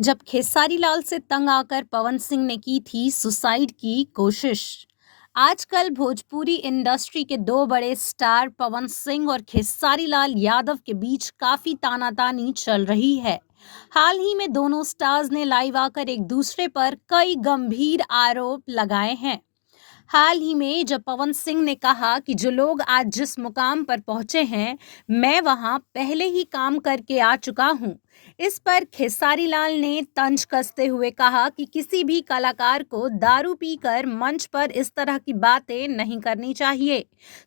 जब खेसारी लाल से तंग आकर पवन सिंह ने की थी सुसाइड की कोशिश। आजकल भोजपुरी इंडस्ट्री के दो बड़े स्टार पवन सिंह और खेसारी लाल यादव के बीच काफी तानातानी चल रही है। हाल ही में दोनों स्टार्स ने लाइव आकर एक दूसरे पर कई गंभीर आरोप लगाए हैं। हाल ही में जब पवन सिंह ने कहा कि जो लोग आज जिस मुकाम पर पहुंचे हैं, मैं वहां पहले ही काम करके आ चुका हूं। इस पर खेसारी लाल ने तंज कसते हुए कहा कि किसी भी कलाकार को दारू पीकर मंच पर इस तरह की बातें नहीं करनी चाहिए।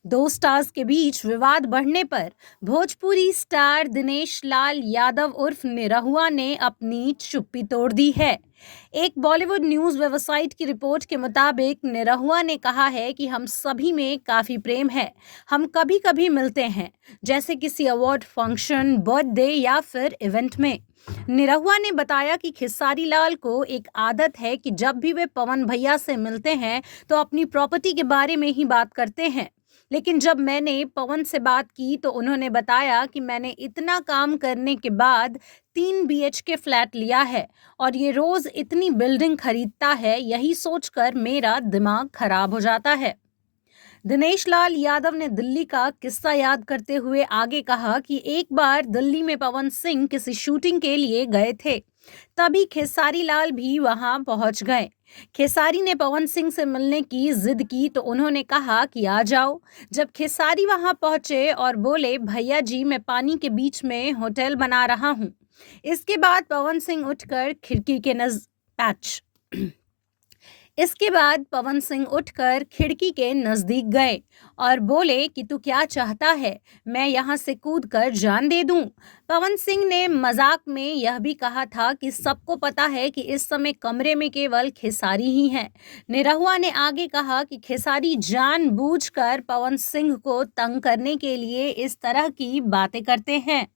दो स्टार्स के बीच विवाद बढ़ने पर भोजपुरी स्टार दिनेश लाल यादव उर्फ निरहुआ ने अपनी चुप्पी तोड़ दी है। एक बॉलीवुड न्यूज वेबसाइट की रिपोर्ट के मुताबिक निरहुआ ने कहा है कि हम सभी में काफी प्रेम है। हम कभी कभी मिलते हैं, जैसे किसी अवार्ड फंक्शन, बर्थडे या फिर इवेंट में। निरहुआ ने बताया कि खेसारी लाल को एक आदत है कि जब भी वे पवन भैया से मिलते हैं तो अपनी प्रॉपर्टी के बारे में ही बात करते हैं। लेकिन जब मैंने पवन से बात की तो उन्होंने बताया कि मैंने इतना काम करने के बाद 3 BHK फ्लैट लिया है और ये रोज इतनी बिल्डिंग खरीदता है, यही सोचकर मेरा दिमाग खराब हो जाता है। दिनेश लाल यादव ने दिल्ली का किस्सा याद करते हुए आगे कहा कि एक बार दिल्ली में पवन सिंह किसी शूटिंग के लिए गए थे। तभी खेसारी लाल भी वहां पहुंच गए। खेसारी ने पवन सिंह से मिलने की जिद की तो उन्होंने कहा कि आ जाओ। जब खेसारी वहां पहुंचे और बोले, भैया जी मैं पानी के बीच में होटल बना रहा हूं। इसके बाद पवन सिंह उठकर खिड़की के नज पैच इसके बाद पवन सिंह उठकर खिड़की के नजदीक गए और बोले कि तू क्या चाहता है, मैं यहाँ से कूद कर जान दे दूं। पवन सिंह ने मजाक में यह भी कहा था कि सबको पता है कि इस समय कमरे में केवल खेसारी ही है। निरहुआ ने आगे कहा कि खेसारी जानबूझकर पवन सिंह को तंग करने के लिए इस तरह की बातें करते हैं।